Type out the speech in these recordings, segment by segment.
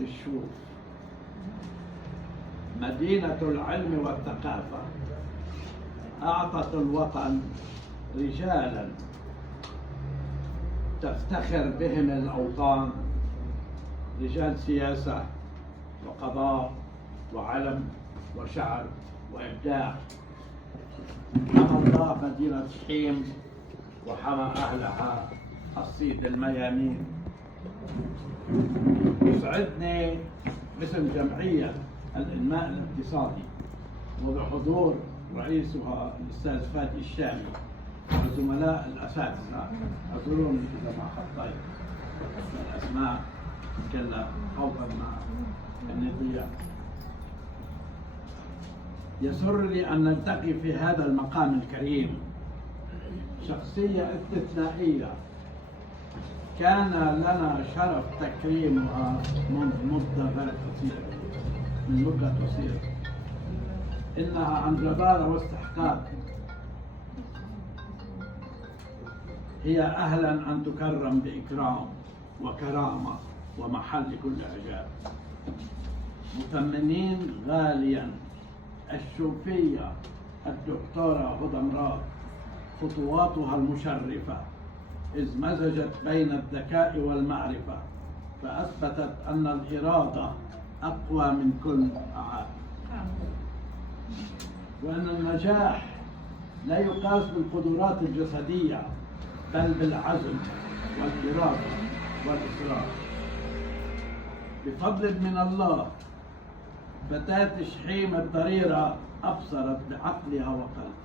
الشوف، مدينة العلم والثقافة، أعطت الوطن رجالا تفتخر بهم الأوطان، رجال سياسة وقضاء وعلم وشعر وإبداع. حمى الله مدينة حيم وحمى أهلها الصيد الميامين. يسعدني باسم جمعية الإنماء الاقتصادي وبحضور رئيسها الأستاذ فادي الشامي وزملاء الأساتذة، اعذروني إذا ما خطيت الأسماء كلا خوفا مع النضيع. يسرني أن نلتقي في هذا المقام الكريم شخصية استثنائية كان لنا شرف تكريمها منذ مدة قصيرة. إنها عن جدارة واستحقاق هي أهلا أن تكرم بإكرام وكرامة ومحل كل إعجاب. مثمنين غاليا الشوفية الدكتورة هدى مراد، خطواتها المشرفة إذ مزجت بين الذكاء والمعرفة، فأثبتت أن الإرادة أقوى من كل عامل، وأن النجاح لا يقاس بالقدرات الجسدية بل بالعزم والإرادة والإصرار. بفضل من الله فتاة شحيم الضريرة أبصرت بعقلها وقلبها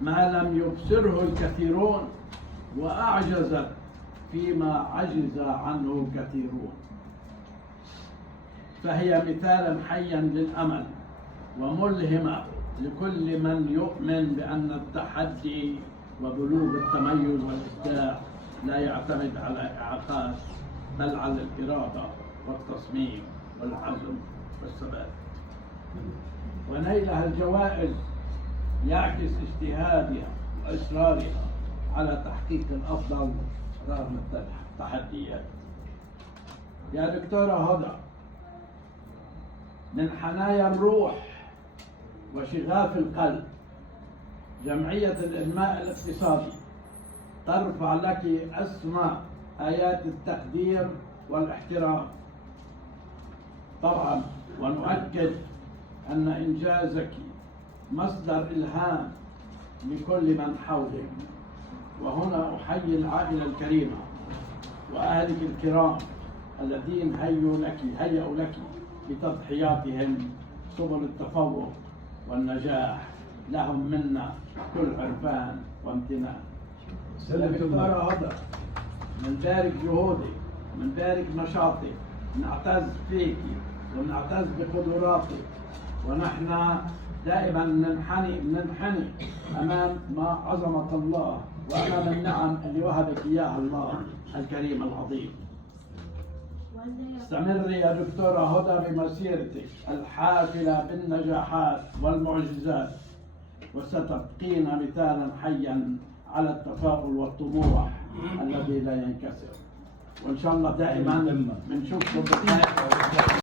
ما لم يبصره الكثيرون، وأعجزت فيما عجز عنه كثيرون. فهي مثالا حيا للأمل وملهمة لكل من يؤمن بأن التحدي وبلوغ التميز والإبداع لا يعتمد على إعاقات بل على الإرادة والتصميم والعزم والثبات. ونيلها الجوائز يعكس اجتهادها وإصرارها على تحقيق الأفضل رغم التحديات. يا دكتورة هدى، من حنايا الروح وشغاف القلب جمعية الإنماء الاقتصادي ترفع لك أسمى آيات التقدير والاحترام. طبعا ونؤكد أن إنجازك مصدر إلهام لكل من حولك. وهنا أحيي العائلة الكريمة وأهلك الكرام الذين هيئوا لك بتضحياتهم سبل التفوق والنجاح. لهم منا كل عرفان وامتنان. دكتورة هدى، من بارك جهودك ومن بارك نشاطك، نعتز فيك ونعتز بقدراتك، ونحن دائما ننحني امام ما عظمة الله وامام النعم اللي وهبك اياها الله الكريم العظيم. استمري يا دكتورة هدى بمسيرتك الحافلة بالنجاحات والمعجزات، وستبقين مثالا حيا على التفاؤل والطموح الذي لا ينكسر. وان شاء الله دائما بنشوفكم بخير.